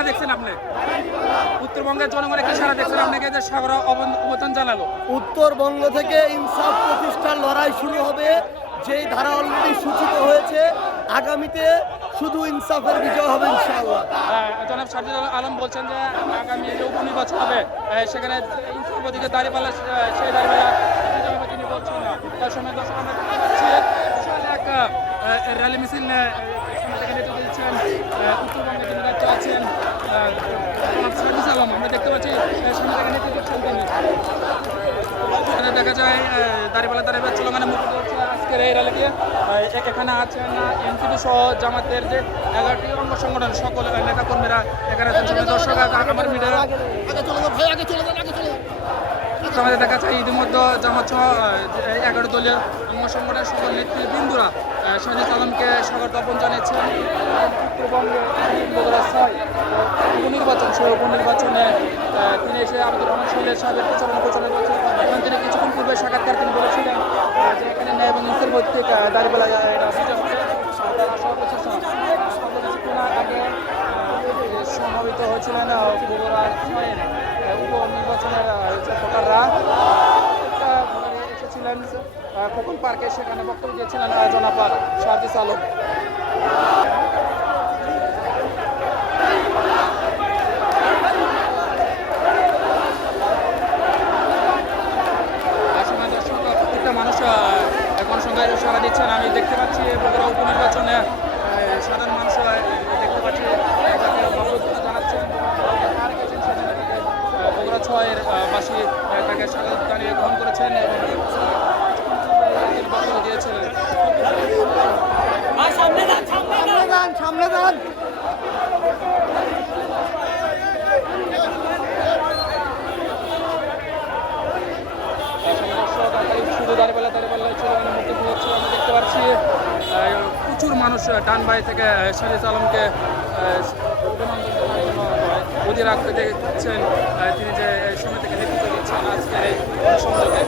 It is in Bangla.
সারা দেখছেন আপনি? উত্তরবঙ্গের জনগণের কি সারা দেখছেন আপনাকে যে সাগর অবদান জানালো? উত্তরবঙ্গ থেকে ইনসাফ প্রতিষ্ঠার লড়াই শুরু হবে, যেই ধারা অলরেডি সূচিত হয়েছে। আগামীতে শুধু ইনসাফের বিজয় হবে ইনশাআল্লাহ। জনাব শারজিল আলম বলছেন যে আগামী যে উপনির্বাচন হবে সেখানে ইনসাফ ওদিকে দাঁড়িপাল্লা সেই দাঁড়িপাল্লা বিজয় হবে তিনি বলছেন না। তার সময় দর্শক আমরা দেখতে পাচ্ছি বিশাল এক র্যালি মিছিল সামনে থেকে নেতৃত্ব দিচ্ছেন উত্তরবঙ্গে তিনি দায়িত্ব আছেন জনাব শারজিল আলম। আমরা দেখতে পাচ্ছি সামনে থেকে নেতৃত্ব দিচ্ছেন তিনি। এখানে দেখা যায় দাঁড়িপাল্লা দাঁড়িয়ে চলমানে মুক্ত হচ্ছে আজকের এই র্যালিতে। এখানে আছেন এনসিপি সহ জামাতের যে 11টি অঙ্গ সংগঠন সকল নেতাকর্মীরা এখানে আছেন। দর্শক আমার মিডিয়া আমাদের দেখা যায় ইতিমধ্যে জামাত সহ 11 দলীয় অঙ্গ সংগঠনের সকল নেতৃবৃন্দরা শারজিল আলমকে সাগর তর্পণ জানিয়েছেন। উত্তরবঙ্গে উপনির্বাচন সেই উপনির্বাচনে তিনি এসে আব্দুর রহমান শহীদ সাহেবের প্রচারণা করছেন। এবং তিনি কিছুক্ষণ পূর্বে সাক্ষাৎকার তিনি বলেছিলেন যে এখানে ন্যায় এবং ইনসাফ ভিত্তিক দাঁড়িপাল্লা আগে সমাবেত হয়েছিলেন বগুড়া 6-এর উপনির্বাচনের ভোটাররা এসেছিলেন খোকন পার্কে, সেখানে বক্তব্য দিয়েছিলেন জনাব শারজিল আলম। মানুষ এখন সঙ্গে সারা দিচ্ছেন। আমি দেখতে পাচ্ছি বগুড়া উপনির্বাচনে সাধারণ মানুষ দেখতে পাচ্ছি জানাচ্ছেন বগুড়া 6-এর বাসী তাকে স্বাগত জানিয়ে গ্রহণ করেছেন এবং বক্তব্য দিয়েছিলেন। সামনে যান। শুধু দাঁড়িপাল্লা চলমানে মুক্ত হচ্ছে। আমরা দেখতে পাচ্ছি প্রচুর মানুষ ডান বাই থেকে শারজিল আলমকে অভিনন্দন জানানোর জন্য অধীর রাখতে দেখছেন তিনি যে সময় থেকে নেতৃত্ব দিচ্ছেন আজকের এই সম্মেলনে।